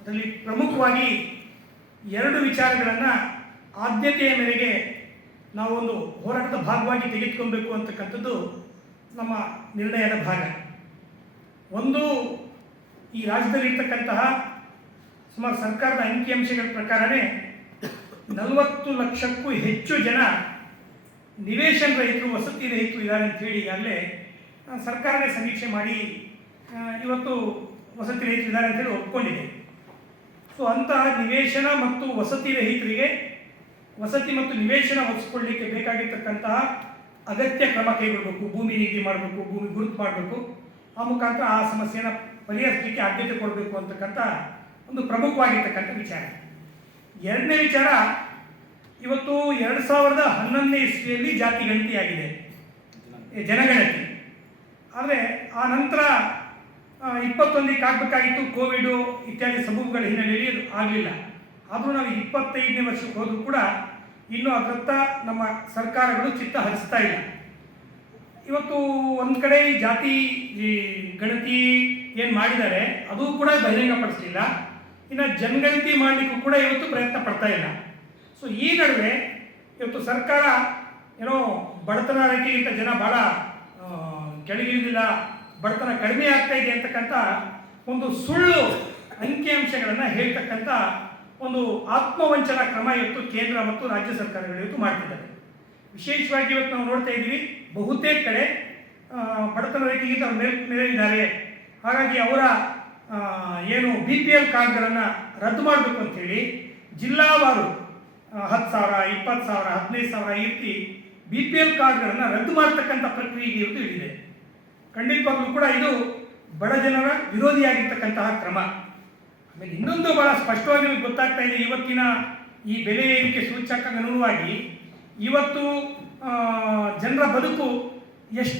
ಅದರಲ್ಲಿ ಪ್ರಮುಖವಾಗಿ ಎರಡು ವಿಚಾರಗಳನ್ನು ಆದ್ಯತೆಯ ಮೇರೆಗೆ ನಾವು ಒಂದು ಹೋರಾಟದ ಭಾಗವಾಗಿ ತೆಗೆದುಕೊಬೇಕು ಅಂತಕ್ಕಂಥದ್ದು ನಮ್ಮ ನಿರ್ಣಯದ ಭಾಗ. ಒಂದು, ಈ ರಾಜ್ಯದಲ್ಲಿರ್ತಕ್ಕಂತಹ ಸುಮಾರು ಸರ್ಕಾರದ ಅಂಕಿಅಂಶಗಳ ಪ್ರಕಾರನೇ ನಲವತ್ತು ಲಕ್ಷಕ್ಕೂ ಹೆಚ್ಚು ಜನ ನಿವೇಶನ ರಹಿತರು, ವಸತಿ ರಹಿತರು ಇದ್ದಾರೆ ಅಂತ ಹೇಳಿ ಈಗಾಗಲೇ ಸರ್ಕಾರನೇ ಸಮೀಕ್ಷೆ ಮಾಡಿ ಇವತ್ತು ವಸತಿ ರಹಿತ ವಿಧಾನ ಅಂತೇಳಿ ಒಪ್ಕೊಂಡಿದೆ. ಸೊ ಅಂತಹ ನಿವೇಶನ ಮತ್ತು ವಸತಿ ರಹಿತರಿಗೆ ವಸತಿ ಮತ್ತು ನಿವೇಶನ ಒಪ್ಪಿಸ್ಕೊಳ್ಳಿಕ್ಕೆ ಬೇಕಾಗಿರ್ತಕ್ಕಂತಹ ಅಗತ್ಯ ಕ್ರಮ ಕೈಗೊಳ್ಳಬೇಕು ಭೂಮಿ ನೀತಿ ಮಾಡಬೇಕು ಭೂಮಿ ಗುರುತು ಮಾಡಬೇಕು. ಆ ಮುಖಾಂತರ ಆ ಸಮಸ್ಯೆನ ಪರಿಹರಿಸಲಿಕ್ಕೆ ಆದ್ಯತೆ ಕೊಡಬೇಕು ಅಂತಕ್ಕಂಥ ಒಂದು ಪ್ರಮುಖವಾಗಿರ್ತಕ್ಕಂಥ ವಿಚಾರ. ಎರಡನೇ ವಿಚಾರ ಇವತ್ತು ಎರಡು ಸಾವಿರದ ಹನ್ನೊಂದನೇ ಇಸ್ವಿಯಲ್ಲಿ ಜಾತಿ ಗಣತಿಯಾಗಿದೆ. ಜನಗಣತಿ. ಆದರೆ ಆ ನಂತರ ಇಪ್ಪತ್ತೊಂದಕ್ಕೆ ಆಗಬೇಕಾಗಿತ್ತು ಕೋವಿಡು ಇತ್ಯಾದಿ ಸಬೂಬುಗಳ ಹಿನ್ನೆಲೆಯಲ್ಲಿ ಆಗಲಿಲ್ಲ. ಆದರೂ ನಾವು ಇಪ್ಪತ್ತೈದನೇ ವರ್ಷಕ್ಕೆ ಹೋದರೂ ಕೂಡ ಇನ್ನೂ ಅದರತ್ತ ನಮ್ಮ ಸರ್ಕಾರಗಳು ಚಿತ್ತ ಹರಿಸ್ತಾ ಇಲ್ಲ. ಇವತ್ತು ಒಂದು ಕಡೆ ಜಾತಿ, ಈ ಗಣತಿ ಏನು ಮಾಡಿದ್ದಾರೆ, ಅದು ಕೂಡ ಬಹಿರಂಗಪಡಿಸಲಿಲ್ಲ. ಇನ್ನು ಜನಗಣತಿ ಮಾಡಲಿಕ್ಕೂ ಕೂಡ ಇವತ್ತು ಪ್ರಯತ್ನ ಪಡ್ತಾ ಇಲ್ಲ. ಸೊ ಈ ನಡುವೆ ಇವತ್ತು ಸರ್ಕಾರ ಏನೋ ಬಡತನ ರೇಖೆಗಿಂತ ಜನ ಭಾಳ ಕೆಳಗಿಳಿದಿಲ್ಲ. ಬಡತನ ಕಡಿಮೆ ಆಗ್ತಾ ಇದೆ ಅಂತಕ್ಕಂಥ ಒಂದು ಸುಳ್ಳು ಅಂಕಿಅಂಶಗಳನ್ನು ಹೇಳ್ತಕ್ಕಂಥ ಒಂದು ಆತ್ಮವಂಚನ ಕ್ರಮ ಇವತ್ತು ಕೇಂದ್ರ ಮತ್ತು ರಾಜ್ಯ ಸರ್ಕಾರಗಳು ಇವತ್ತು ಮಾಡ್ತಿದ್ದಾರೆ. ವಿಶೇಷವಾಗಿ ಇವತ್ತು ನಾವು ನೋಡ್ತಾ ಇದ್ದೀವಿ, ಬಹುತೇಕ ಕಡೆ ಬಡತನ ರೇಖೆಗಿಂತ ಅವ್ರು ಮೇಲ್ ಮೇಲೆ ಇದ್ದಾರೆ ಹಾಗಾಗಿ ಅವರ ಏನು ಬಿ ಪಿ ಎಲ್ ಕಾರ್ಡ್ಗಳನ್ನು ರದ್ದು ಮಾಡಬೇಕು ಅಂತೇಳಿ ಜಿಲ್ಲಾವಾರು ಹತ್ತು ಸಾವಿರ, ಇಪ್ಪತ್ತು ಸಾವಿರ, ಹದಿನೈದು ಸಾವಿರ ಈ ರೀತಿ ಬಿ ಪಿ ಎಲ್ ಕಾರ್ಡ್ಗಳನ್ನು ರದ್ದು ಮಾಡ್ತಕ್ಕಂಥ ಪ್ರಕ್ರಿಯೆಗೆ ಇವತ್ತು ಇಳಿದೆ ಖಂಡಿತವಾಗ್ಲೂ ಕೂಡ ಇದು ಬಡ ಜನರ ವಿರೋಧಿಯಾಗಿರ್ತಕ್ಕಂತಹ ಕ್ರಮ. ಆಮೇಲೆ ಇನ್ನೊಂದು ಬಹಳ ಸ್ಪಷ್ಟವಾಗಿ ನಿಮಗೆ ಗೊತ್ತಾಗ್ತಾ ಇದೆ, ಇವತ್ತಿನ ಈ ಬೆಲೆ ಏರಿಕೆ ಸೂಚಕ ಅನುಗುಣವಾಗಿ ಇವತ್ತು ಜನರ ಬದುಕು ಎಷ್ಟು